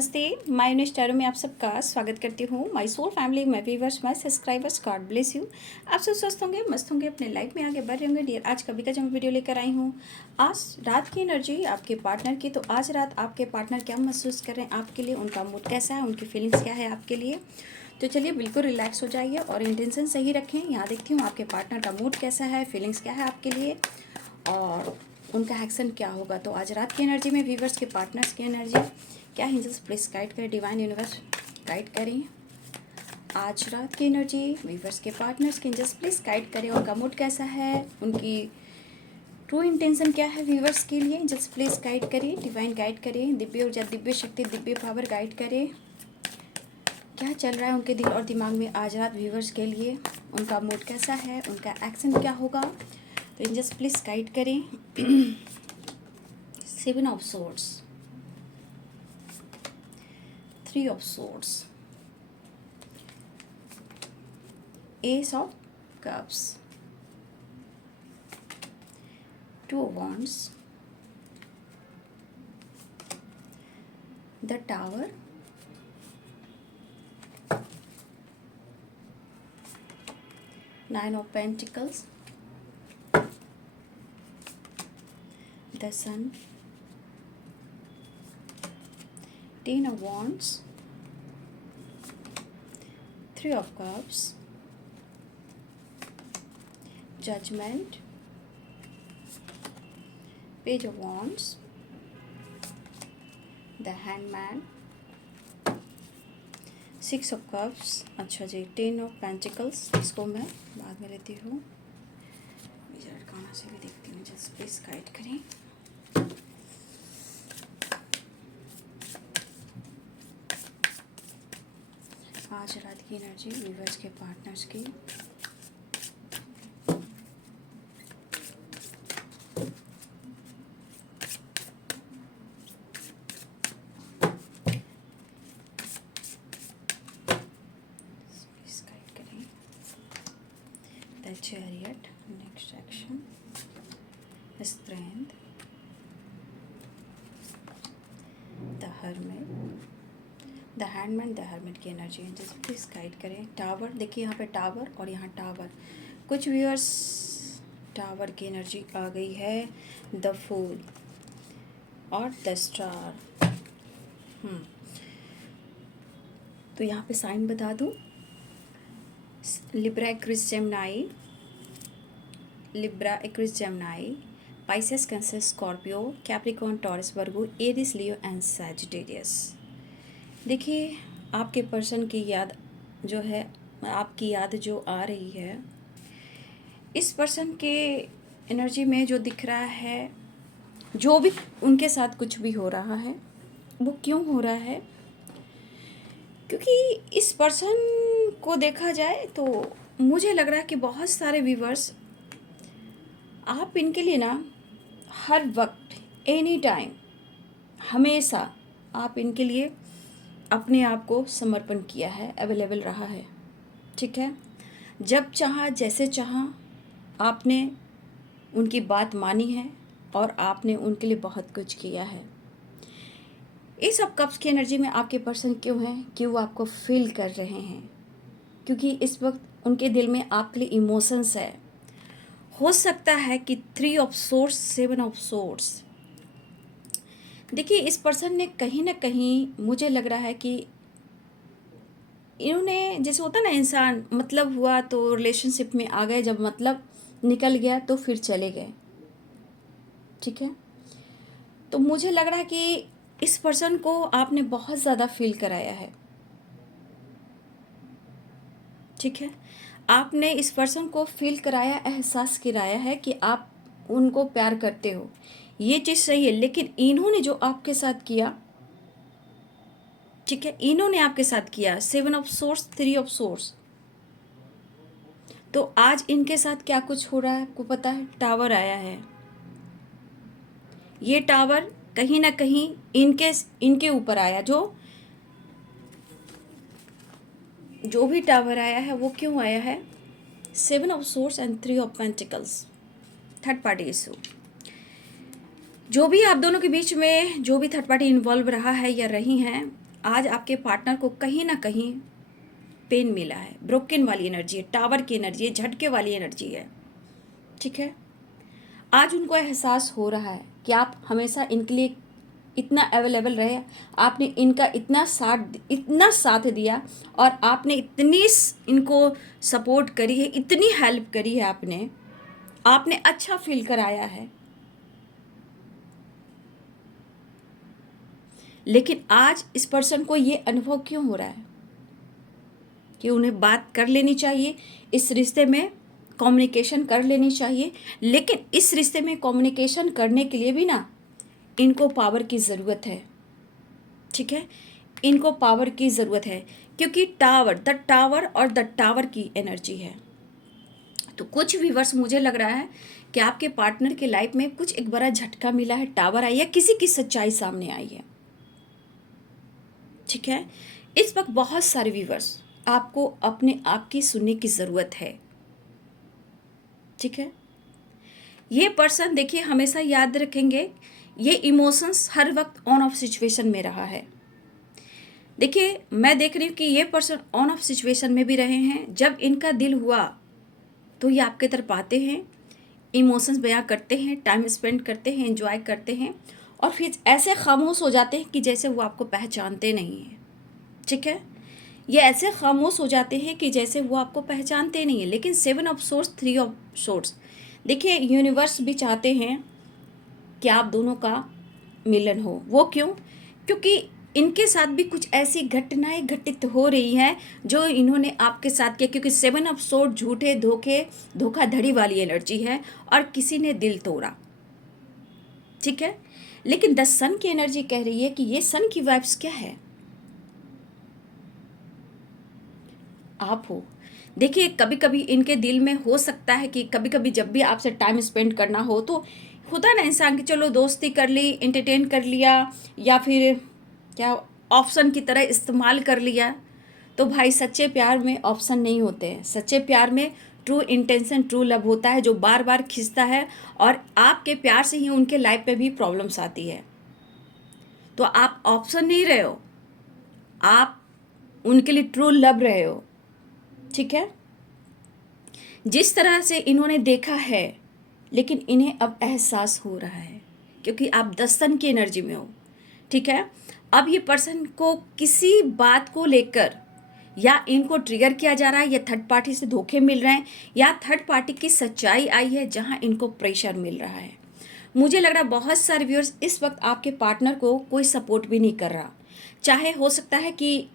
नमस्ते। My unique स्टारो में आप सबका स्वागत करती हूँ। My soul family, my viewers, my subscribers, God bless you. आप सब स्वस्थ होंगे, मस्त होंगे, अपने लाइफ में आगे बढ़ रहे होंगे। डियर, आज कभी का जो मैं वीडियो लेकर आई हूँ, आज रात की एनर्जी आपके पार्टनर की। तो आज रात आपके पार्टनर क्या महसूस कर रहे हैं आपके लिए, उनका मूड कैसा है, उनकी फीलिंग्स क्या है आपके लिए। तो चलिए बिल्कुल रिलैक्स हो जाइए और इंटेंशन सही रखें। यहाँ देखती हूँ आपके पार्टनर का मूड कैसा है, फीलिंग्स क्या है आपके लिए और उनका एक्शन क्या होगा। तो आज रात की एनर्जी में व्यूवर्स के पार्टनर्स की एनर्जी क्या, एंजल्स प्लीज गाइड करें, डिवाइन यूनिवर्स गाइड करें। आज रात की एनर्जी व्यूवर्स के पार्टनर्स के एंजल्स प्लीज गाइड करें। उनका मूड कैसा है, उनकी ट्रू इंटेंशन क्या है व्यूवर्स के लिए। एंजल्स प्लीज गाइड करें, डिवाइन गाइड करें, दिव्य ऊर्जा, दिव्य शक्ति, दिव्य पावर गाइड करें। क्या चल रहा है उनके दिल और दिमाग में आज रात व्यूवर्स के लिए, उनका मूड कैसा है, उनका एक्शन क्या होगा। तो एंजल्स प्लीज गाइड करें। 7 of swords, 3 of swords, Ace of cups, 2 of wands, the tower, 9 of pentacles, the sun, 10 of wands, 3 of cups, judgment, page of wands, the hangman, 6 of cups। अच्छा जी, 10 of pentacles, इसको मैं बाद में लेती हूँ। विजय खाना से भी देखती हूँ, जस्ट प्लीज गाइड करें। आज रात की एनर्जी व्यूवर्स के पार्टनर्स की। प्लीज गाइड करें। The chariot, next action, strength, the hermit, the handman, the hermit की एनर्जी है, जस्ट प्लीज गाइड करें। टावर, देखिए यहाँ पे टावर और यहाँ टावर, कुछ व्यूअर्स टावर की एनर्जी आ गई है। द फूल और द स्टार। तो यहाँ पे साइन बता दूँ, Libra Aquarius Gemini, Libra Aquarius Gemini, Pisces, Cancer, Scorpio, Capricorn, Taurus, Virgo, Aries, Leo and Sagittarius. देखिए आपके पर्सन की याद जो है, आपकी याद जो आ रही है, इस पर्सन के एनर्जी में जो दिख रहा है, जो भी उनके साथ कुछ भी हो रहा है, वो क्यों हो रहा है, क्योंकि इस पर्सन को देखा जाए तो मुझे लग रहा है कि बहुत सारे व्यूवर्स, आप इनके लिए ना हर वक्त, एनी टाइम, हमेशा आप इनके लिए अपने आप को समर्पण किया है, अवेलेबल रहा है। ठीक है, जब चाहा, जैसे चाहा, आपने उनकी बात मानी है और आपने उनके लिए बहुत कुछ किया है। इस सब कप्स की एनर्जी में आपके पर्सन क्यों हैं, क्यों आपको फील कर रहे हैं, क्योंकि इस वक्त उनके दिल में आपके लिए इमोशंस है। हो सकता है कि 3 ऑफ सोर्स, 7 ऑफ सोर्स। देखिए इस पर्सन ने कहीं ना कहीं, मुझे लग रहा है कि इन्होंने, जैसे होता ना इंसान, मतलब हुआ तो रिलेशनशिप में आ गए, जब मतलब निकल गया तो फिर चले गए। ठीक है, तो मुझे लग रहा है कि इस पर्सन को आपने बहुत ज़्यादा फील कराया है। ठीक है, आपने इस पर्सन को फील कराया, एहसास कराया है कि आप उनको प्यार करते हो। ये चीज़ सही है, लेकिन इन्होंने जो आपके साथ किया, ठीक है, इन्होंने आपके साथ किया 7 ऑफ सोर्स, 3 ऑफ सोर्स। तो आज इनके साथ क्या कुछ हो रहा है आपको पता है। टावर आया है, ये टावर कहीं ना कहीं इनके ऊपर आया। जो भी टावर आया है वो क्यों आया है, 7 of source and 3 of pentacles, third party issue. जो भी आप दोनों के बीच में जो भी थर्ड पार्टी इन्वॉल्व रहा है या रही हैं, आज आपके पार्टनर को कहीं ना कहीं पेन मिला है, ब्रोकन वाली एनर्जी है, टावर की एनर्जी है, झटके वाली एनर्जी है। ठीक है, आज उनको एहसास हो रहा है कि आप हमेशा इनके लिए इतना अवेलेबल रहे, आपने इनका इतना साथ दिया और आपने इनको सपोर्ट करी है, इतनी हेल्प करी है, आपने अच्छा फील कराया है। लेकिन आज इस पर्सन को ये अनुभव क्यों हो रहा है कि उन्हें बात कर लेनी चाहिए, इस रिश्ते में कम्युनिकेशन कर लेनी चाहिए। लेकिन इस रिश्ते में कम्युनिकेशन करने के लिए भी ना इनको पावर की ज़रूरत है। ठीक है, इनको पावर की ज़रूरत है, क्योंकि द टावर और द टावर की एनर्जी है। तो कुछ व्यूअर्स, मुझे लग रहा है कि आपके पार्टनर के लाइफ में कुछ एक बड़ा झटका मिला है, टावर आई है, किसी की सच्चाई सामने आई है। ठीक है, इस वक्त बहुत सारे व्यूअर्स आपको अपने आप की सुनने की ज़रूरत है। ठीक है, ये पर्सन देखिए हमेशा याद रखेंगे, ये इमोशंस हर वक्त ऑन ऑफ सिचुएशन में रहा है। देखिए मैं देख रही हूँ कि ये पर्सन ऑन ऑफ सिचुएशन में भी रहे हैं। जब इनका दिल हुआ तो ये आपके तरफ आते हैं, इमोशंस बयां करते हैं, टाइम स्पेंड करते हैं, एंजॉय करते हैं, और फिर ऐसे खामोश हो जाते हैं कि जैसे वो आपको पहचानते नहीं हैं। ठीक है, ये ऐसे खामोश हो जाते हैं कि जैसे वो आपको पहचानते नहीं है। लेकिन 7 ऑफ सोर्स, 3 ऑफ सोर्स, देखिए यूनिवर्स भी चाहते हैं कि आप दोनों का मिलन हो। वो क्यों? क्योंकि इनके साथ भी कुछ ऐसी घटनाएं घटित हो रही हैं जो इन्होंने आपके साथ किया। क्योंकि 7 ऑफ सोर्स झूठे धोखाधड़ी वाली एनर्जी है और किसी ने दिल तोड़ा। ठीक है, लेकिन द सन की एनर्जी कह रही है कि ये सन की वाइब्स क्या है? आप हो। देखिए कभी कभी इनके दिल में हो सकता है कि कभी कभी जब भी आपसे टाइम स्पेंड करना हो तो होता है ना इंसान की, चलो दोस्ती कर ली, एंटरटेन कर लिया, या फिर क्या ऑप्शन की तरह इस्तेमाल कर लिया। तो भाई सच्चे प्यार में ऑप्शन नहीं होते हैं। सच्चे प्यार में ट्रू इंटेंशन, ट्रू लव होता है जो बार बार खिंचता है, और आपके प्यार से ही उनके लाइफ में भी प्रॉब्लम्स आती है। तो आप ऑप्शन नहीं रहे हो, आप उनके लिए ट्रू लव रहे हो। ठीक है, जिस तरह से इन्होंने देखा है, लेकिन इन्हें अब एहसास हो रहा है क्योंकि आप 10 सन की एनर्जी में हो। ठीक है, अब ये पर्सन को किसी बात को लेकर या इनको ट्रिगर किया जा रहा है, या थर्ड पार्टी से धोखे मिल रहे हैं, या थर्ड पार्टी की सच्चाई आई है जहां इनको प्रेशर मिल रहा है। मुझे लग रहा है बहुत सारे व्यूअर्स इस वक्त आपके पार्टनर को कोई सपोर्ट भी नहीं कर रहा। चाहे हो सकता है कि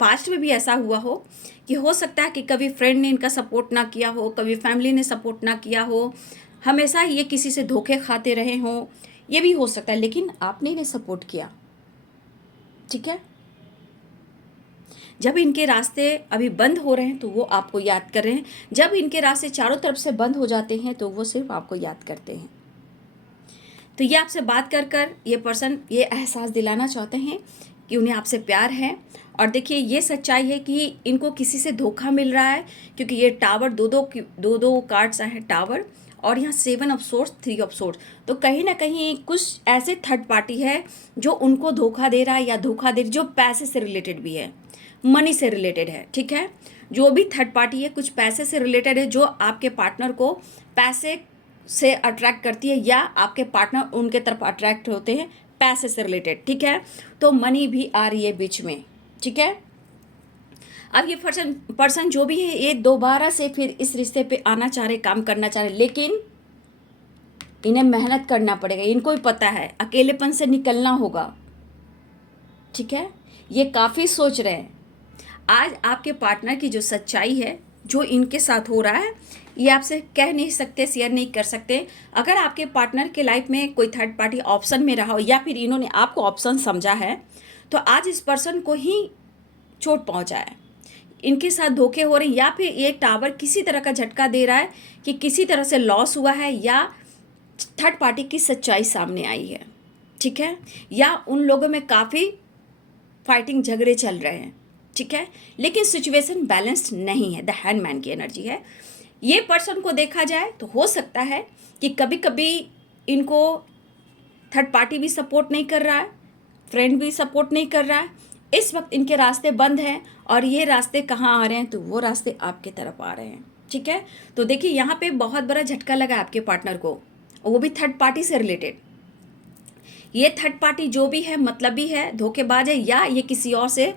पास्ट में भी ऐसा हुआ हो, कि हो सकता है कि कभी फ्रेंड ने इनका सपोर्ट ना किया हो, कभी फैमिली ने सपोर्ट ना किया हो, हमेशा ये किसी से धोखे खाते रहे हों, ये भी हो सकता है, लेकिन आपने इन्हें सपोर्ट किया। ठीक है, जब इनके रास्ते अभी बंद हो रहे हैं तो वो आपको याद कर रहे हैं, जब इनके रास्ते चारों तरफ से बंद हो जाते हैं तो वो सिर्फ आपको याद करते हैं। तो ये आपसे बात कर कर ये पर्सन ये एहसास दिलाना चाहते हैं कि उन्हें आपसे प्यार है। और देखिए ये सच्चाई है कि इनको किसी से धोखा मिल रहा है, क्योंकि ये टावर दो कार्ड्स आए हैं, टावर, और यहाँ 7 ऑफ सोर्स, 3 ऑफ सोर्स। तो कहीं ना कहीं कुछ ऐसे थर्ड पार्टी है जो उनको धोखा दे रहा है, या धोखा दे रही, जो पैसे से रिलेटेड भी है, मनी से रिलेटेड है। ठीक है, जो भी थर्ड पार्टी है कुछ पैसे से रिलेटेड है, जो आपके पार्टनर को पैसे से अट्रैक्ट करती है, या आपके पार्टनर उनके तरफ अट्रैक्ट होते हैं पैसे से रिलेटेड। ठीक है, तो मनी भी आ रही है बीच में। ठीक है, अब ये पर्सन जो भी है ये दोबारा से फिर इस रिश्ते पे आना चाह रहे, काम करना चाह रहे, लेकिन इन्हें मेहनत करना पड़ेगा। इनको भी पता है अकेलेपन से निकलना होगा। ठीक है, ये काफ़ी सोच रहे हैं। आज आपके पार्टनर की जो सच्चाई है, जो इनके साथ हो रहा है, ये आपसे कह नहीं सकते, शेयर नहीं कर सकते। अगर आपके पार्टनर के लाइफ में कोई थर्ड पार्टी ऑप्शन में रहा हो, या फिर इन्होंने आपको ऑप्शन समझा है, तो आज इस पर्सन को ही चोट पहुंचा है, इनके साथ धोखे हो रहे हैं, या फिर ये टावर किसी तरह का झटका दे रहा है कि किसी तरह से लॉस हुआ है, या थर्ड पार्टी की सच्चाई सामने आई है। ठीक है, या उन लोगों में काफ़ी फाइटिंग, झगड़े चल रहे हैं। ठीक है, लेकिन सिचुएशन बैलेंस्ड नहीं है, द हैंडमैन की एनर्जी है। ये पर्सन को देखा जाए तो हो सकता है कि कभी कभी इनको थर्ड पार्टी भी सपोर्ट नहीं कर रहा है, फ्रेंड भी सपोर्ट नहीं कर रहा है, इस वक्त इनके रास्ते बंद हैं और ये रास्ते कहाँ आ रहे हैं, तो वो रास्ते आपके तरफ आ रहे हैं। ठीक है, तो देखिए यहाँ पे बहुत बड़ा झटका लगा आपके पार्टनर को, वो भी थर्ड पार्टी से रिलेटेड। ये थर्ड पार्टी जो भी है मतलबी है, धोखेबाज है, या ये किसी और से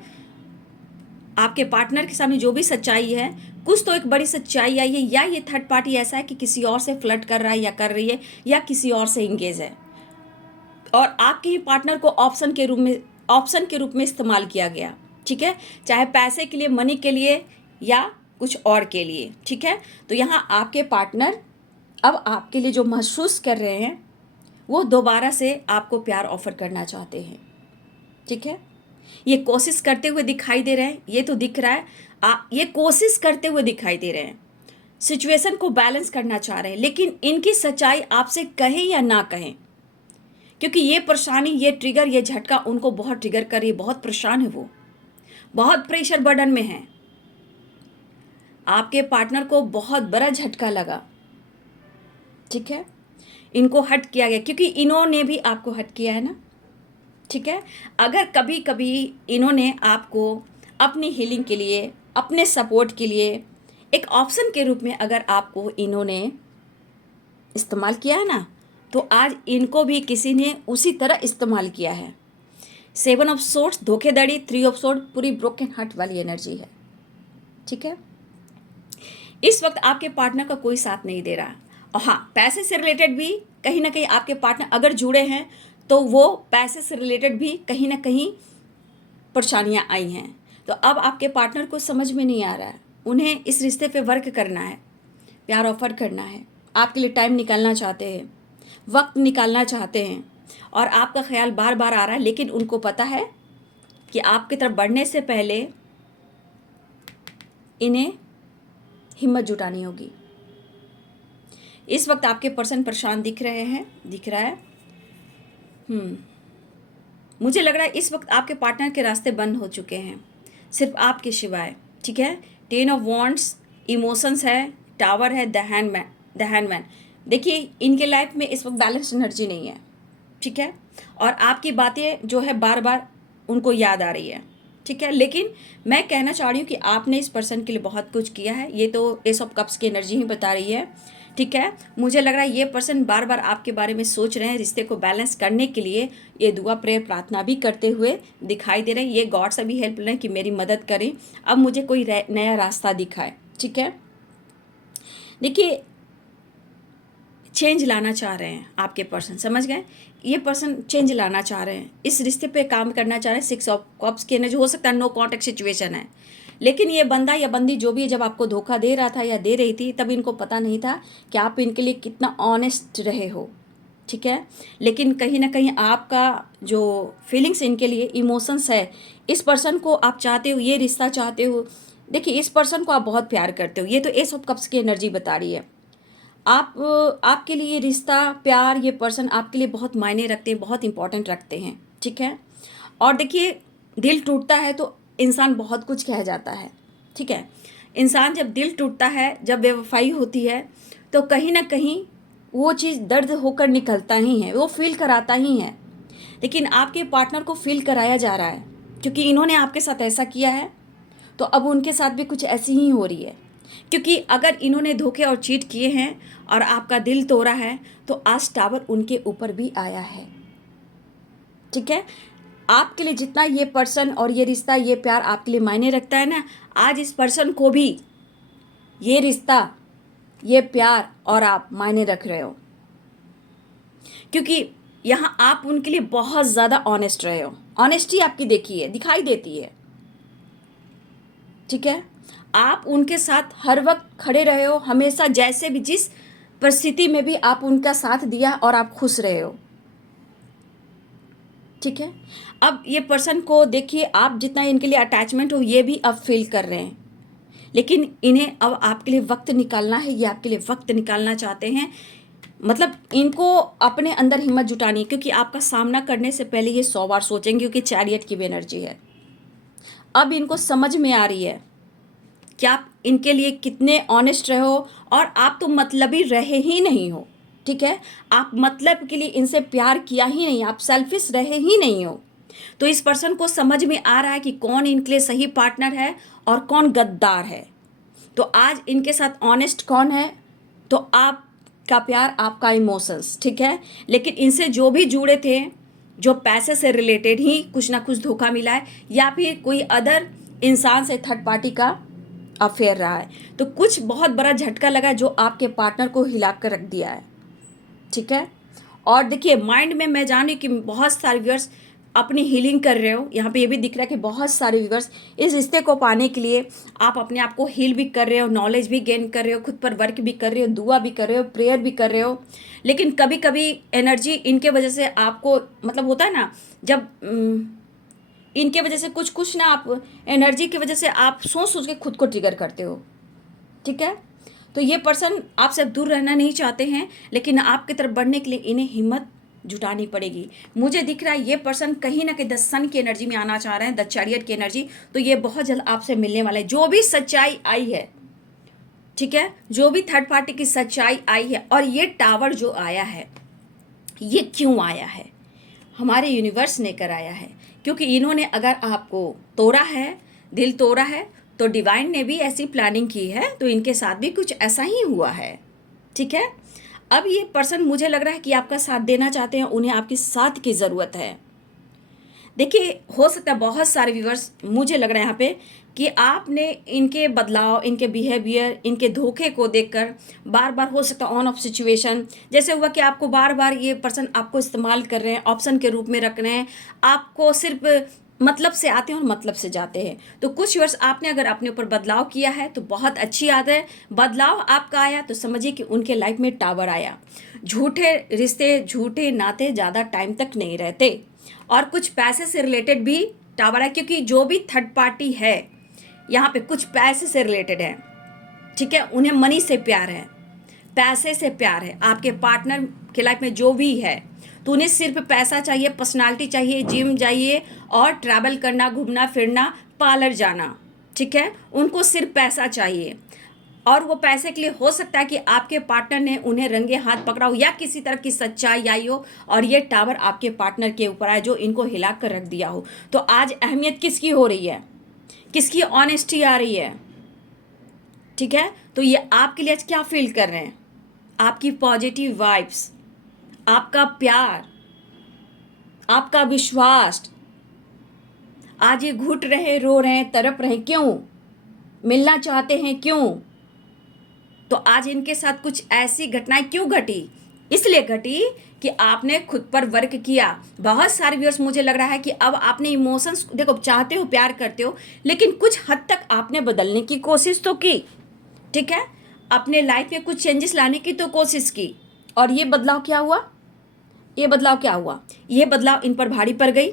आपके पार्टनर के सामने जो भी सच्चाई है, कुछ तो एक बड़ी सच्चाई आई है, या ये थर्ड पार्टी ऐसा है कि किसी और से फ्लर्ट कर रहा है या कर रही है, या किसी और से इंगेज है, और आपके ही पार्टनर को ऑप्शन के रूप में इस्तेमाल किया गया। ठीक है, चाहे पैसे के लिए, मनी के लिए, या कुछ और के लिए। ठीक है, तो यहाँ आपके पार्टनर अब आपके लिए जो महसूस कर रहे हैं, वो दोबारा से आपको प्यार ऑफर करना चाहते हैं। ठीक है, ये कोशिश करते हुए दिखाई दे रहे हैं, ये तो दिख रहा है, ये कोशिश करते हुए दिखाई दे रहे हैं, सिचुएशन को बैलेंस करना चाह रहे हैं, लेकिन इनकी सच्चाई आपसे कहें या ना कहें, क्योंकि ये परेशानी, ये ट्रिगर, ये झटका उनको बहुत ट्रिगर कर रही है, बहुत परेशान है, वो बहुत प्रेशर बर्डन में है। आपके पार्टनर को बहुत बड़ा झटका लगा। ठीक है, इनको हर्ट किया गया, क्योंकि इन्होंने भी आपको हर्ट किया है ना। ठीक है, अगर कभी कभी इन्होंने आपको अपनी हीलिंग के लिए, अपने सपोर्ट के लिए एक ऑप्शन के रूप में अगर आपको इन्होंने इस्तेमाल किया है ना, तो आज इनको भी किसी ने उसी तरह इस्तेमाल किया है। 7 ऑफ सोर्ड्स धोखेधड़ी, 3 ऑफ सोर्ड पूरी ब्रोकन हार्ट वाली एनर्जी है। ठीक है, इस वक्त आपके पार्टनर का कोई साथ नहीं दे रहा। और हाँ, पैसे से रिलेटेड भी कहीं ना कहीं आपके पार्टनर अगर जुड़े हैं, तो वो पैसे से रिलेटेड भी कहीं ना कहीं परेशानियाँ आई हैं। तो अब आपके पार्टनर को समझ में नहीं आ रहा है, उन्हें इस रिश्ते पे वर्क करना है, प्यार ऑफर करना है, आपके लिए टाइम निकालना चाहते हैं, वक्त निकालना चाहते हैं, और आपका ख्याल बार बार आ रहा है, लेकिन उनको पता है कि आपकी तरफ बढ़ने से पहले इन्हें हिम्मत जुटानी होगी। इस वक्त आपके पर्सन परेशान दिख रहे हैं, दिख रहा है। मुझे लग रहा है इस वक्त आपके पार्टनर के रास्ते बंद हो चुके हैं, सिर्फ आपके सिवाय। ठीक है, 10 ऑफ वॉन्ड्स, इमोशंस है, टावर है, द हैंडमैन। देखिए, इनके लाइफ में इस वक्त बैलेंस एनर्जी नहीं है। ठीक है, और आपकी बातें जो है बार बार उनको याद आ रही है। ठीक है, लेकिन मैं कहना चाह रही हूँ कि आपने इस पर्सन के लिए बहुत कुछ किया है, ये तो एस ऑफ कप्स की एनर्जी ही बता रही है। ठीक है, मुझे लग रहा है ये पर्सन बार बार आपके बारे में सोच रहे हैं, रिश्ते को बैलेंस करने के लिए ये दुआ, प्रेयर, प्रार्थना भी करते हुए दिखाई दे रहे हैं। ये गॉड से भी हेल्प लें कि मेरी मदद करें, अब मुझे कोई नया रास्ता दिखाए। ठीक है, देखिए, चेंज लाना चाह रहे हैं आपके पर्सन, समझ गए, ये पर्सन चेंज लाना चाह रहे हैं, इस रिश्ते पे काम करना चाह रहे हैं। 6 ऑफ कप्स की एनर्जी, हो सकता है नो कॉन्टेक्ट सिचुएशन है, लेकिन ये बंदा या बंदी जो भी है, जब आपको धोखा दे रहा था या दे रही थी, तब इनको पता नहीं था कि आप इनके लिए कितना ऑनेस्ट रहे हो। ठीक है, लेकिन कहीं ना कहीं आपका जो फीलिंग्स इनके लिए, इमोशंस है, इस पर्सन को आप चाहते हो, ये रिश्ता चाहते हो। देखिए, इस पर्सन को आप बहुत प्यार करते हो, ये तो एस ऑफ कप्स की एनर्जी बता रही है। आपके लिए ये रिश्ता, प्यार, ये पर्सन आपके लिए बहुत मायने रखते हैं, बहुत इंपॉर्टेंट रखते हैं। ठीक है, और देखिए, दिल टूटता है तो इंसान बहुत कुछ कह जाता है। ठीक है, इंसान जब दिल टूटता है, जब बेवफाई होती है, तो कहीं ना कहीं वो चीज़ दर्द होकर निकलता ही है, वो फील कराता ही है। लेकिन आपके पार्टनर को फील कराया जा रहा है, क्योंकि इन्होंने आपके साथ ऐसा किया है, तो अब उनके साथ भी कुछ ऐसी ही हो रही है। क्योंकि अगर इन्होंने धोखे और चीट किए हैं और आपका दिल तोड़ा है, तो आज टावर उनके ऊपर भी आया है। ठीक है, आपके लिए जितना ये पर्सन और ये रिश्ता, ये प्यार आपके लिए मायने रखता है ना, आज इस पर्सन को भी ये रिश्ता, ये प्यार और आप मायने रख रहे हो, क्योंकि यहाँ आप उनके लिए बहुत ज़्यादा ऑनेस्ट रहे हो। ऑनेस्टी आपकी दिखाई देती है। ठीक है, आप उनके साथ हर वक्त खड़े रहे हो, हमेशा, जैसे भी, जिस परिस्थिति में भी आप उनका साथ दिया और आप खुश रहे हो। ठीक है, अब ये पर्सन को देखिए, आप जितना इनके लिए अटैचमेंट हो, ये भी अब फील कर रहे हैं, लेकिन इन्हें अब आपके लिए वक्त निकालना है, ये आपके लिए वक्त निकालना चाहते हैं। मतलब इनको अपने अंदर हिम्मत जुटानी है, क्योंकि आपका सामना करने से पहले ये 100 बार सोचेंगे, क्योंकि चैरियट की भी एनर्जी है। अब इनको समझ में आ रही है कि आप इनके लिए कितने ऑनेस्ट रहे हो, और आप तो मतलबी रहे ही नहीं हो। ठीक है, आप मतलब के लिए इनसे प्यार किया ही नहीं, आप सेल्फिश रहे ही नहीं हो। तो इस पर्सन को समझ में आ रहा है कि कौन इनके लिए सही पार्टनर है और कौन गद्दार है। तो आज इनके साथ ऑनेस्ट कौन है, तो आपका प्यार, आपका इमोशंस, ठीक है। लेकिन इनसे जो भी जुड़े थे, जो पैसे से रिलेटेड ही कुछ ना कुछ धोखा मिला है, या फिर कोई अदर इंसान से थर्ड पार्टी का अफेयर रहा है, तो कुछ बहुत बड़ा झटका लगा है जो आपके पार्टनर को हिला कर रख दिया है, ठीक है। और देखिए माइंड में मैं जाने कि बहुत सारे व्यूअर्स अपनी हीलिंग कर रहे हो। यहाँ पे ये भी दिख रहा है कि बहुत सारे व्यूअर्स इस रिश्ते को पाने के लिए आप अपने आप को हील भी कर रहे हो, नॉलेज भी गेन कर रहे हो, खुद पर वर्क भी कर रहे हो, दुआ भी कर रहे हो, प्रेयर भी कर रहे हो। लेकिन कभी कभी एनर्जी इनके वजह से आपको, मतलब होता है ना, जब इनके वजह से कुछ कुछ ना, आप एनर्जी की वजह से आप सोच सोच के खुद को ट्रिगर करते हो, ठीक है। तो ये पर्सन आपसे दूर रहना नहीं चाहते हैं, लेकिन आपकी तरफ बढ़ने के लिए इन्हें हिम्मत जुटानी पड़ेगी। मुझे दिख रहा है ये पर्सन कहीं ना कहीं द सन की एनर्जी में आना चाह रहे हैं, द चैरियट की एनर्जी। तो ये बहुत जल्द आपसे मिलने वाला है। जो भी सच्चाई आई है, ठीक है, जो भी थर्ड पार्टी की सच्चाई आई है, और ये टावर जो आया है, ये क्यों आया है, हमारे यूनिवर्स ने कराया है। क्योंकि इन्होंने अगर आपको तोड़ा है, दिल तोड़ा है, तो डिवाइन ने भी ऐसी प्लानिंग की है, तो इनके साथ भी कुछ ऐसा ही हुआ है, ठीक है। अब ये पर्सन मुझे लग रहा है कि आपका साथ देना चाहते हैं, उन्हें आपके साथ की ज़रूरत है। देखिए हो सकता है बहुत सारे व्यूअर्स, मुझे लग रहा है यहाँ पे कि आपने इनके बदलाव, इनके बिहेवियर, इनके धोखे को देखकर बार बार, हो सकता है ऑन ऑफ सिचुएशन जैसे हुआ कि आपको बार बार ये पर्सन आपको इस्तेमाल कर रहे हैं, ऑप्शन के रूप में रख रहे हैं, आपको सिर्फ मतलब से आते हैं और मतलब से जाते हैं। तो कुछ वर्ष आपने अगर अपने ऊपर बदलाव किया है तो बहुत अच्छी आदत है। बदलाव आपका आया तो समझिए कि उनके लाइफ में टावर आया। झूठे रिश्ते, झूठे नाते ज़्यादा टाइम तक नहीं रहते, और कुछ पैसे से रिलेटेड भी टावर है, क्योंकि जो भी थर्ड पार्टी है यहाँ पे कुछ पैसे से रिलेटेड है, ठीक है। उन्हें मनी से प्यार है, पैसे से प्यार है। आपके पार्टनर के लाइफ में जो भी है, तो उन्हें सिर्फ पैसा चाहिए, पर्सनालिटी चाहिए, जिम चाहिए और ट्रैवल करना, घूमना फिरना, पार्लर जाना, ठीक है। उनको सिर्फ पैसा चाहिए, और वो पैसे के लिए हो सकता है कि आपके पार्टनर ने उन्हें रंगे हाथ पकड़ा हो, या किसी तरह की सच्चाई आई हो और ये टावर आपके पार्टनर के ऊपर आए जो इनको हिला कर रख दिया हो। तो आज अहमियत किसकी हो रही है, किसकी ऑनेस्टी आ रही है, ठीक है। तो ये आपके लिए आज क्या फील कर रहे हैं, आपकी पॉजिटिव वाइब्स, आपका प्यार, आपका विश्वास। आज ये घुट रहे, रो रहे हैं, तड़प रहे हैं, क्यों मिलना चाहते हैं, क्यों। तो आज इनके साथ कुछ ऐसी घटनाएं क्यों घटी, इसलिए घटी कि आपने खुद पर वर्क किया। बहुत सारे व्यूअर्स, मुझे लग रहा है कि अब आपने इमोशंस, देखो चाहते हो, प्यार करते हो, लेकिन कुछ हद तक आपने बदलने की कोशिश तो की, ठीक है। अपने लाइफ में कुछ चेंजेस लाने की तो कोशिश की, और ये बदलाव क्या हुआ, ये बदलाव क्या हुआ, ये बदलाव इन पर भारी पड़ गई।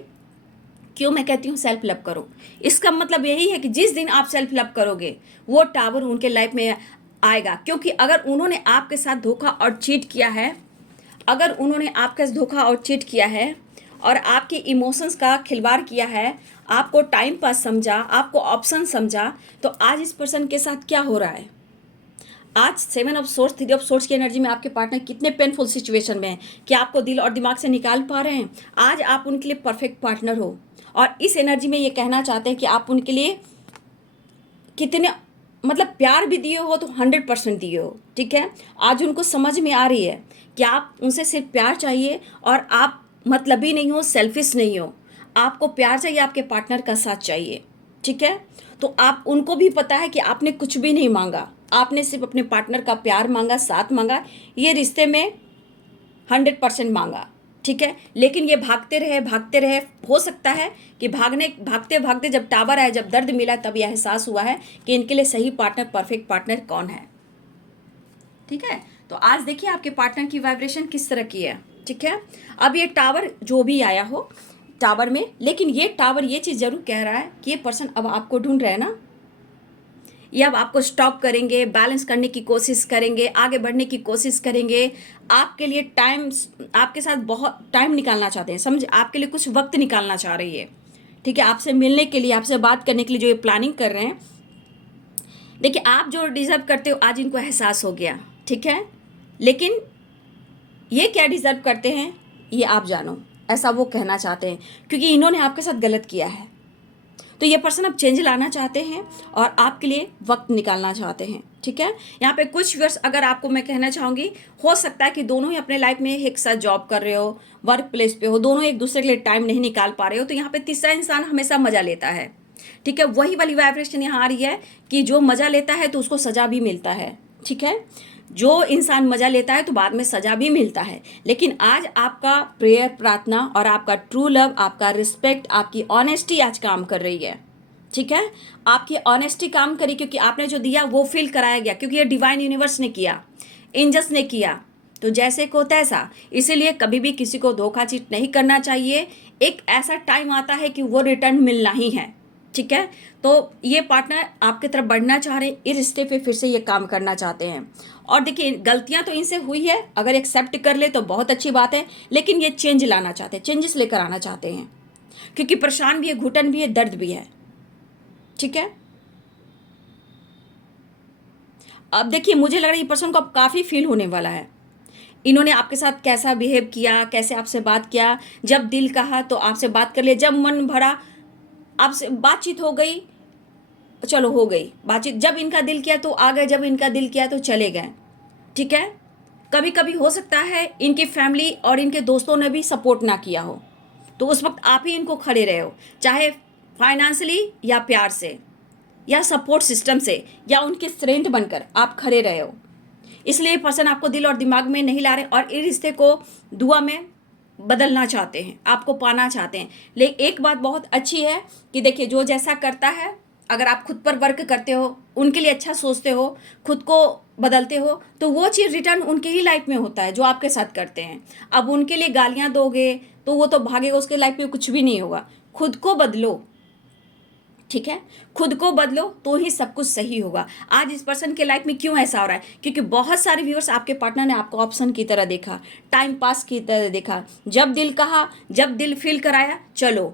क्यों मैं कहती हूँ सेल्फ लव करो, इसका मतलब यही है कि जिस दिन आप सेल्फ लव करोगे वो टावर उनके लाइफ में आएगा। क्योंकि अगर उन्होंने आपके साथ धोखा और चीट किया है, अगर उन्होंने आपके साथ धोखा और चीट किया है और आपके इमोशंस का खिलवाड़ किया है, आपको टाइम पास समझा, आपको ऑप्शन समझा, तो आज इस पर्सन के साथ क्या हो रहा है। आज 7 ऑफ सोर्स, 3 ऑफ सोर्स की एनर्जी में आपके पार्टनर कितने पेनफुल सिचुएशन में हैं कि आपको दिल और दिमाग से निकाल पा रहे हैं। आज आप उनके लिए परफेक्ट पार्टनर हो, और इस एनर्जी में ये कहना चाहते हैं कि आप उनके लिए कितने, मतलब प्यार भी दिए हो तो 100% दिए हो, ठीक है। आज उनको समझ में आ रही है कि आप उनसे सिर्फ प्यार चाहिए, और आप मतलबी नहीं हो, सेल्फिश नहीं हो, आपको प्यार चाहिए, आपके पार्टनर का साथ चाहिए, ठीक है। तो आप, उनको भी पता है कि आपने कुछ भी नहीं मांगा, आपने सिर्फ अपने पार्टनर का प्यार मांगा, साथ मांगा, ये रिश्ते में 100% मांगा, ठीक है। लेकिन ये भागते रहे। हो सकता है कि भागते भागते जब टावर आया, जब दर्द मिला, तब यह एहसास हुआ है कि इनके लिए सही पार्टनर, परफेक्ट पार्टनर कौन है, ठीक है। तो आज देखिए आपके पार्टनर की वाइब्रेशन किस तरह की है, ठीक है। अब ये टावर जो भी आया हो टावर में, लेकिन ये टावर ये चीज़ जरूर कह रहा है कि ये पर्सन अब आपको ढूंढ रहे हैं ना, ये अब आपको स्टॉप करेंगे, बैलेंस करने की कोशिश करेंगे, आगे बढ़ने की कोशिश करेंगे, आपके लिए टाइम, आपके साथ बहुत टाइम निकालना चाहते हैं, समझ, आपके लिए कुछ वक्त निकालना चाह रही है, ठीक है। आपसे मिलने के लिए, आपसे बात करने के लिए जो ये प्लानिंग कर रहे हैं, देखिए आप जो डिजर्व करते हो आज इनको एहसास हो गया, ठीक है। लेकिन ये क्या डिजर्व करते हैं ये आप जानो। ऐसा वो कहना चाहते हैं, क्योंकि इन्होंने आपके साथ गलत किया है। तो ये पर्सन अब चेंज लाना चाहते हैं और आपके लिए वक्त निकालना चाहते हैं, ठीक है। यहाँ पे कुछ वर्ष अगर आपको मैं कहना चाहूँगी, हो सकता है कि दोनों ही अपने लाइफ में एक साथ जॉब कर रहे हो, वर्क प्लेस पे हो, दोनों एक दूसरे के लिए टाइम नहीं निकाल पा रहे हो, तो यहाँ पे तीसरा इंसान हमेशा मजा लेता है, ठीक है। वही वाली वाइब्रेशन यहाँ आ रही है कि जो मजा लेता है तो उसको सजा भी मिलता है, ठीक है। जो इंसान मजा लेता है तो बाद में सजा भी मिलता है। लेकिन आज आपका प्रेयर, प्रार्थना और आपका ट्रू लव, आपका रिस्पेक्ट, आपकी ऑनेस्टी आज काम कर रही है, ठीक है। आपकी ऑनेस्टी काम करी, क्योंकि आपने जो दिया वो फील कराया गया, क्योंकि ये डिवाइन यूनिवर्स ने किया, एंजल्स ने किया, तो जैसे को तैसा। इसीलिए कभी भी किसी को धोखा चीट नहीं करना चाहिए। एक ऐसा टाइम आता है कि वो रिटर्न मिलना ही है, ठीक है। तो ये पार्टनर आपकी तरफ बढ़ना चाह रहे हैं, इस रिश्ते पे फिर से ये काम करना चाहते हैं। और देखिए, गलतियां तो इनसे हुई है, अगर एक्सेप्ट कर ले तो बहुत अच्छी बात है, लेकिन ये चेंज लाना चाहते हैं, चेंजेस लेकर आना चाहते हैं, क्योंकि परेशान भी है, घुटन भी है, दर्द भी है, ठीक है। अब देखिए, मुझे लग रहा है ये पर्सन को अब काफ़ी फील होने वाला है। इन्होंने आपके साथ कैसा बिहेव किया, कैसे आपसे बात किया, जब दिल कहा तो आपसे बात कर लिया, जब मन भरा आपसे बातचीत हो गई, चलो हो गई बातचीत, जब इनका दिल किया तो आ गए, जब इनका दिल किया तो चले गए, ठीक है। कभी कभी हो सकता है इनकी फैमिली और इनके दोस्तों ने भी सपोर्ट ना किया हो, तो उस वक्त आप ही इनको खड़े रहे हो, चाहे फाइनेंशियली या प्यार से या सपोर्ट सिस्टम से या उनके स्ट्रेंथ बनकर आप खड़े रहे हो। इसलिए पर्सन आपको दिल और दिमाग में नहीं ला रहे और इस रिश्ते को दुआ में बदलना चाहते हैं, आपको पाना चाहते हैं। लेकिन एक बात बहुत अच्छी है कि देखिए, जो जैसा करता है, अगर आप खुद पर वर्क करते हो, उनके लिए अच्छा सोचते हो, खुद को बदलते हो, तो वो चीज़ रिटर्न उनके ही लाइफ में होता है जो आपके साथ करते हैं। अब उनके लिए गालियाँ दोगे तो वो तो भागेगा, उसके लाइफ में कुछ भी नहीं होगा। खुद को बदलो, ठीक है, खुद को बदलो तो ही सब कुछ सही होगा। आज इस पर्सन के लाइफ में क्यों ऐसा हो रहा है, क्योंकि बहुत सारे व्यूअर्स आपके पार्टनर ने आपको ऑप्शन की तरह देखा, टाइम पास की तरह देखा। जब दिल कहा, जब दिल फील कराया, चलो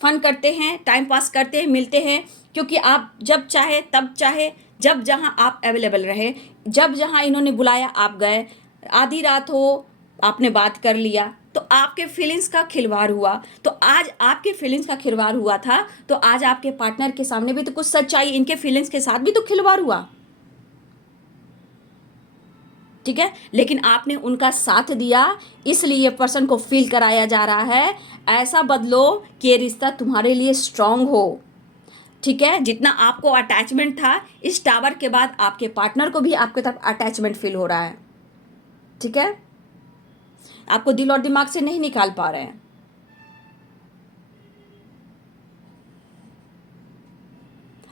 फन करते हैं, टाइम पास करते हैं, मिलते हैं, क्योंकि आप जब चाहे तब चाहे, जब जहां आप अवेलेबल रहे, जब जहां इन्होंने बुलाया आप गए, आधी रात हो आपने बात कर लिया, तो आपके फीलिंग्स का खिलवाड़ हुआ। तो आज आपके फीलिंग्स का खिलवाड़ हुआ था, तो आज आपके पार्टनर के सामने भी तो कुछ सच्चाई, इनके फीलिंग्स के साथ भी तो खिलवाड़ हुआ, ठीक है। लेकिन आपने उनका साथ दिया, इसलिए पर्सन को फील कराया जा रहा है, ऐसा बदलो कि ये रिश्ता तुम्हारे लिए स्ट्रांग हो, ठीक है। जितना आपको अटैचमेंट था, इस टावर के बाद आपके पार्टनर को भी आपके तरफ अटैचमेंट फील हो रहा है, ठीक है। आपको दिल और दिमाग से नहीं निकाल पा रहे हैं।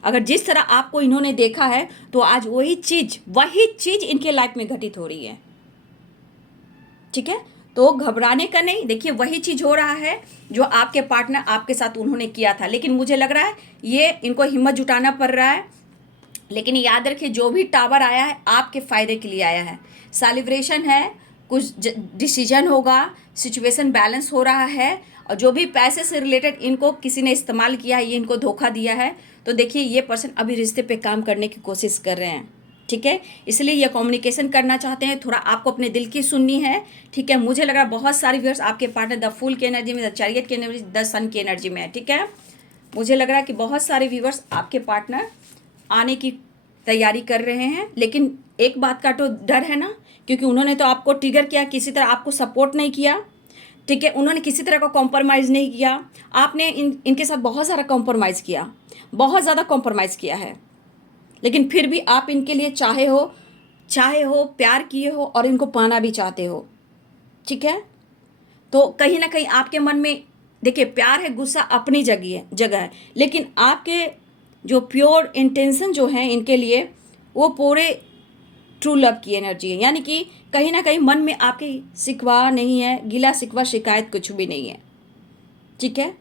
अगर जिस तरह आपको इन्होंने देखा है, तो आज वही चीज इनके लाइफ में घटित हो रही है, ठीक है। तो घबराने का नहीं, देखिए वही चीज हो रहा है जो आपके पार्टनर आपके साथ उन्होंने किया था। लेकिन मुझे लग रहा है ये इनको हिम्मत जुटाना पड़ रहा है। लेकिन याद रखिए, जो भी टावर आया है आपके फायदे के लिए आया है। सेलिब्रेशन है, कुछ डिसीजन होगा, सिचुएशन बैलेंस हो रहा है, और जो भी पैसे से रिलेटेड इनको किसी ने इस्तेमाल किया है, ये इनको धोखा दिया है, तो देखिए ये पर्सन अभी रिश्ते पे काम करने की कोशिश कर रहे हैं, ठीक है। इसलिए ये कम्युनिकेशन करना चाहते हैं, थोड़ा आपको अपने दिल की सुननी है, ठीक है। मुझे लग रहा है बहुत सारे व्यूअर्स आपके पार्टनर द फूल की एनर्जी में, द चैरियट की एनर्जी, द सन की एनर्जी में है, ठीक है। मुझे लग रहा है कि बहुत सारे व्यूअर्स आपके पार्टनर आने की तैयारी कर रहे हैं। लेकिन एक बात का तो डर है ना, क्योंकि उन्होंने तो आपको ट्रिगर किया, किसी तरह आपको सपोर्ट नहीं किया, ठीक है। उन्होंने किसी तरह का कॉम्प्रोमाइज़ नहीं किया, आपने इनके साथ बहुत सारा कॉम्प्रोमाइज़ किया, बहुत ज़्यादा कॉम्प्रोमाइज़ किया है। लेकिन फिर भी आप इनके लिए चाहे हो, प्यार किए हो और इनको पाना भी चाहते हो, ठीक है। तो कहीं ना कहीं आपके मन में देखिए, प्यार है, गुस्सा अपनी जगह है, लेकिन आपके जो प्योर इंटेंशन जो है इनके लिए, वो पूरे ट्रू लव की एनर्जी है। यानी कि कहीं ना कहीं मन में आपके शिकवा नहीं है, गिला शिकवा शिकायत कुछ भी नहीं है, ठीक है।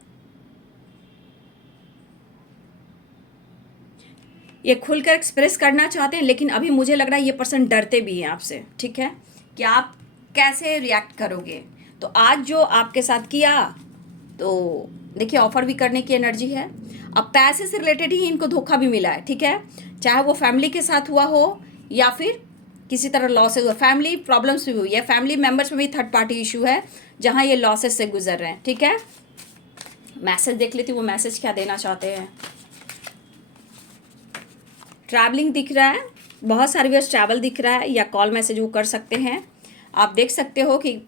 ये खुलकर एक्सप्रेस करना चाहते हैं, लेकिन अभी मुझे लग रहा है ये पर्सन डरते भी हैं आपसे, ठीक है, कि आप कैसे रिएक्ट करोगे। तो आज जो आपके साथ किया, तो देखिए ऑफर भी करने की एनर्जी है। अब पैसे से रिलेटेड ही इनको धोखा भी मिला है, ठीक है, चाहे वो फैमिली के साथ हुआ हो या फिर किसी तरह लॉसेज हुआ, फैमिली प्रॉब्लम्स भी हुई है, फैमिली मेंबर्स में भी थर्ड पार्टी इशू है, जहाँ ये लॉसेस से गुजर रहे हैं। ठीक है, मैसेज देख लेती हूँ, वो मैसेज क्या देना चाहते हैं। ट्रैवलिंग दिख रहा है, बहुत सारे व्यूअर्स ट्रैवल दिख रहा है, या कॉल मैसेज वो कर सकते हैं। आप देख सकते हो कि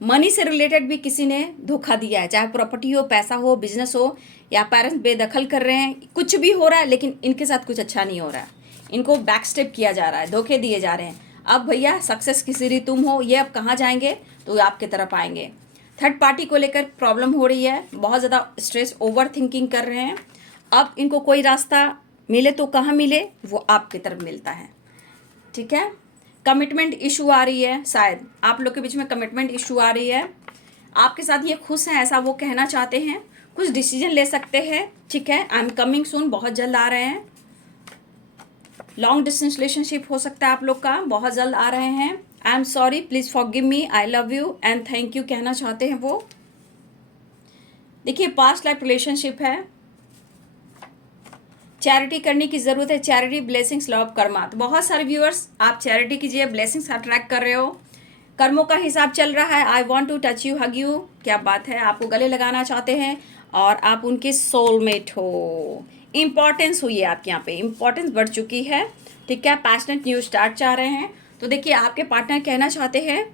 मनी से रिलेटेड भी किसी ने धोखा दिया है, चाहे प्रॉपर्टी हो, पैसा हो, बिजनेस हो, या पेरेंट्स बेदखल कर रहे हैं, कुछ भी हो रहा है, लेकिन इनके साथ कुछ अच्छा नहीं हो रहा है। इनको बैक स्टेप किया जा रहा है, धोखे दिए जा रहे हैं। अब भैया सक्सेस की सीढ़ी तुम हो, ये अब कहाँ जाएंगे, तो आपके तरफ आएंगे। थर्ड पार्टी को लेकर प्रॉब्लम हो रही है, बहुत ज़्यादा स्ट्रेस, ओवर थिंकिंग कर रहे हैं। अब इनको कोई रास्ता मिले तो कहाँ मिले, वो आपकी तरफ मिलता है। ठीक है, कमिटमेंट इशू आ रही है, शायद आप लोग के बीच में कमिटमेंट इशू आ रही है। आपके साथ ये खुश हैं, ऐसा वो कहना चाहते हैं, कुछ डिसीजन ले सकते हैं। ठीक है, आई एम कमिंग सून, बहुत जल्द आ रहे हैं। लॉन्ग डिस्टेंस रिलेशनशिप हो सकता है आप लोग का, बहुत जल्द आ रहे हैं। I am sorry, please forgive me, I love you and thank you कहना चाहते हैं वो। देखिए, पास्ट लाइफ रिलेशनशिप है, चैरिटी करने की ज़रूरत है, चैरिटी, ब्लेसिंग्स, लव, कर्मा। तो बहुत सारे व्यूअर्स आप चैरिटी कीजिए, ब्लेसिंग्स अट्रैक्ट कर रहे हो, कर्मों का हिसाब चल रहा है। I want to touch you, hug you, क्या बात है, आपको गले लगाना चाहते हैं और आप उनके सोलमेट हो। इंपॉर्टेंस हुई है आपके यहाँ पे, इंपॉर्टेंस बढ़ चुकी है। ठीक है, पैशनेट न्यू स्टार्ट चाह रहे हैं। तो देखिए, आपके पार्टनर कहना चाहते हैं,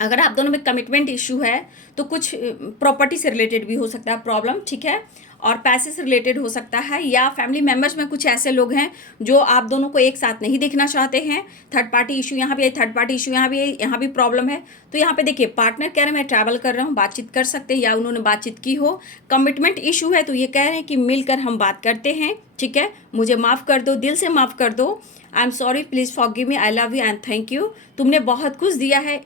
अगर आप दोनों में कमिटमेंट इशू है तो कुछ प्रॉपर्टी से रिलेटेड भी हो सकता है प्रॉब्लम। ठीक है, और पैसे से रिलेटेड हो सकता है, या फैमिली मेम्बर्स में कुछ ऐसे लोग हैं जो आप दोनों को एक साथ नहीं देखना चाहते हैं। थर्ड पार्टी इशू यहाँ भी है, थर्ड पार्टी इशू यहाँ भी है, यहाँ भी प्रॉब्लम है। तो यहाँ पे देखिए, पार्टनर कह रहे हैं मैं ट्रैवल कर रहा हूँ, बातचीत कर सकते हैं, या उन्होंने बातचीत की हो। कमिटमेंट इशू है तो ये कह रहे हैं कि मिलकर हम बात करते हैं। ठीक है, मुझे माफ़ कर दो, दिल से माफ़ कर दो, I am sorry, please forgive me, I love you and thank you. तुमने बहुत कुछ दिया है,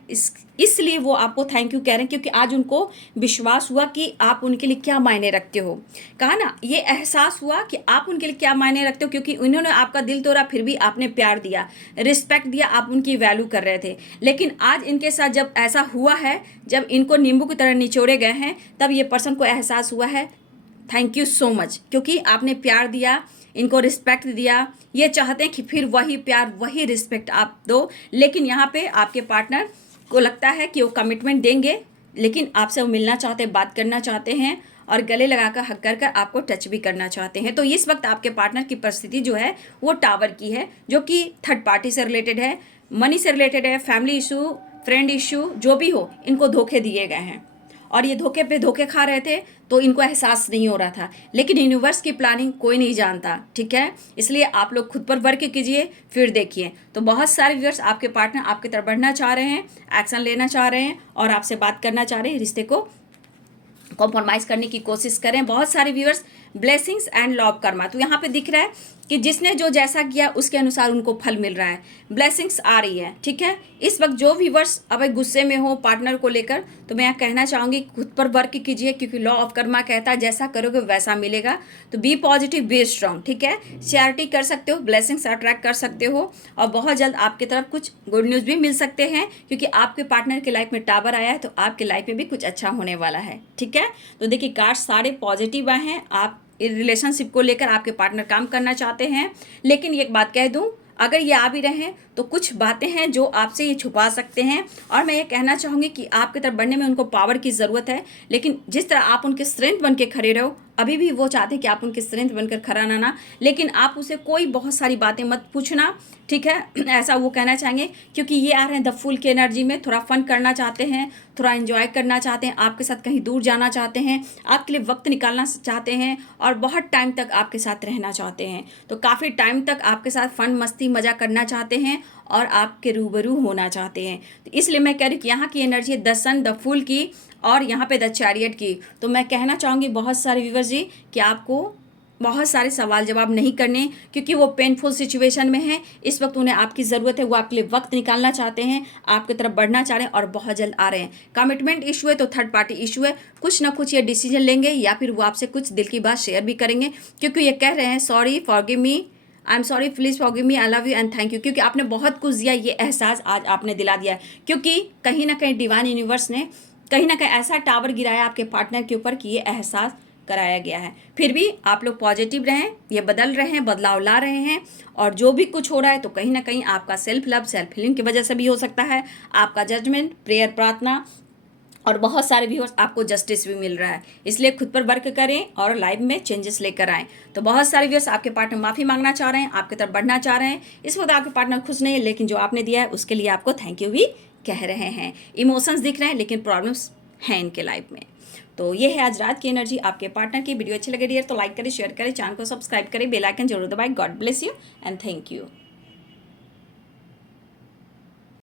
इसलिए वो आपको थैंक यू कह रहे हैं, क्योंकि आज उनको विश्वास हुआ कि आप उनके लिए क्या मायने रखते हो। कहा ना, ये एहसास हुआ कि आप उनके लिए क्या मायने रखते हो, क्योंकि उन्होंने आपका दिल तोड़ा, फिर भी आपने प्यार दिया, रिस्पेक्ट दिया, आप उनकी वैल्यू कर रहे थे। लेकिन आज इनके साथ जब ऐसा हुआ है, जब इनको नींबू की तरह निचोड़े गए हैं, तब ये पर्सन को एहसास हुआ है थैंक यू सो मच, क्योंकि आपने प्यार दिया, इनको रिस्पेक्ट दिया। ये चाहते हैं कि फिर वही प्यार, वही रिस्पेक्ट आप दो। लेकिन यहाँ पे आपके पार्टनर को लगता है कि वो कमिटमेंट देंगे, लेकिन आपसे वो मिलना चाहते हैं, बात करना चाहते हैं, और गले लगाकर हक कर आपको टच भी करना चाहते हैं। तो इस वक्त आपके पार्टनर की परिस्थिति जो है वो टावर की है, जो कि थर्ड पार्टी से रिलेटेड है, मनी से रिलेटेड है, फैमिली इशू, फ्रेंड इशू, जो भी हो, इनको धोखे दिए गए हैं और ये धोखे पे धोखे खा रहे थे, तो इनको एहसास नहीं हो रहा था। लेकिन यूनिवर्स की प्लानिंग कोई नहीं जानता। ठीक है, इसलिए आप लोग खुद पर वर्क कीजिए, फिर देखिए। तो बहुत सारे व्यूअर्स आपके पार्टनर आपकी तरफ बढ़ना चाह रहे हैं, एक्शन लेना चाह रहे हैं, और आपसे बात करना चाह रहे हैं, रिश्ते को कॉम्प्रोमाइज़ करने की कोशिश करें। बहुत सारे viewers blessings and love Karma, तो यहाँ पे दिख रहा है कि जिसने जो जैसा किया उसके अनुसार उनको फल मिल रहा है, ब्लेसिंग्स आ रही है। ठीक है, इस वक्त जो व्यूअर्स अब गुस्से में हो पार्टनर को लेकर, तो मैं कहना चाहूँगी खुद पर वर्क कीजिए, क्योंकि लॉ ऑफ कर्मा कहता है जैसा करोगे वैसा मिलेगा। तो बी पॉजिटिव, बी स्ट्रांग। ठीक है, चैरिटी कर सकते हो, ब्लेसिंग्स अट्रैक्ट कर सकते हो, और बहुत जल्द आपकी तरफ कुछ गुड न्यूज़ भी मिल सकते हैं, क्योंकि आपके पार्टनर की लाइफ में टावर आया है, तो आपके लाइफ में भी कुछ अच्छा होने वाला है। ठीक है, तो देखिए कार्ड्स सारे पॉजिटिव आए हैं। आप रिलेशनशिप को लेकर आपके पार्टनर काम करना चाहते हैं, लेकिन एक बात कह दूं, अगर ये आ भी रहे हैं तो कुछ बातें हैं जो आपसे ये छुपा सकते हैं। और मैं ये कहना चाहूँगी कि आपकी तरफ बढ़ने में उनको पावर की ज़रूरत है, लेकिन जिस तरह आप उनके स्ट्रेंथ बन के खड़े रहो, अभी भी वो चाहते हैं कि आप उनके स्ट्रेंथ बनकर खड़ा रहना, लेकिन आप उसे कोई बहुत सारी बातें मत पूछना। ठीक है, ऐसा वो कहना चाहेंगे, क्योंकि ये आ रहे हैं द फुल की एनर्जी में, थोड़ा फन करना चाहते हैं, थोड़ा एंजॉय करना चाहते हैं, आपके साथ कहीं दूर जाना चाहते हैं, आपके लिए वक्त निकालना चाहते हैं, और बहुत टाइम तक आपके साथ रहना चाहते हैं। तो काफ़ी टाइम तक आपके साथ फन, मस्ती, मज़ा करना चाहते हैं, और आपके रूबरू होना चाहते हैं। तो इसलिए मैं कह रही हूँ कि यहाँ की एनर्जी है द सन, द फुल की, और यहाँ पे द चैरियट की। तो मैं कहना चाहूँगी बहुत सारे व्यूअर्स जी कि आपको बहुत सारे सवाल जवाब नहीं करने, क्योंकि वो पेनफुल सिचुएशन में है, इस वक्त उन्हें आपकी ज़रूरत है, वो आपके लिए वक्त निकालना चाहते हैं, आपकी तरफ बढ़ना चाह रहे हैं, और बहुत जल्द आ रहे हैं। कमिटमेंट इशू है तो थर्ड पार्टी इशू है, कुछ ना कुछ ये डिसीजन लेंगे, या फिर वो आपसे कुछ दिल की बात शेयर भी करेंगे, क्योंकि ये कह रहे हैं sorry, forgive me, I am sorry, please forgive me, I love you and thank you, क्योंकि आपने बहुत कुछ दिया, ये एहसास आज आपने दिला दिया है। क्योंकि कहीं ना कहीं डिवाइन यूनिवर्स ने कहीं ना कहीं ऐसा टावर गिराया आपके पार्टनर के ऊपर कि ये एहसास कराया गया है। फिर भी आप लोग पॉजिटिव रहें, ये बदल रहे हैं, बदलाव ला रहे हैं, और जो भी कुछ हो रहा है तो कहीं ना कहीं आपका सेल्फ लव, सेल्फ हीलिंग की वजह से भी हो सकता है, आपका जजमेंट, प्रेयर, प्रार्थना, और बहुत सारे व्यूअर्स आपको जस्टिस भी मिल रहा है, इसलिए खुद पर वर्क करें और लाइफ में चेंजेस लेकर आएँ। तो बहुत सारे व्यूअर्स आपके पार्टनर माफ़ी मांगना चाह रहे हैं, आपकी तरफ बढ़ना चाह रहे हैं। इस वक्त आपके पार्टनर खुश नहीं है, लेकिन जो आपने दिया है उसके लिए आपको थैंक यू भी कह रहे हैं। इमोशंस दिख रहे हैं, लेकिन प्रॉब्लम्स हैं इनके लाइफ में। तो ये है आज रात की एनर्जी आपके पार्टनर की। वीडियो अच्छी लगे डियर तो लाइक करें, शेयर करें, चैनल को सब्सक्राइब करें, बेल आइकन जरूर दबाएं। God bless you and thank you.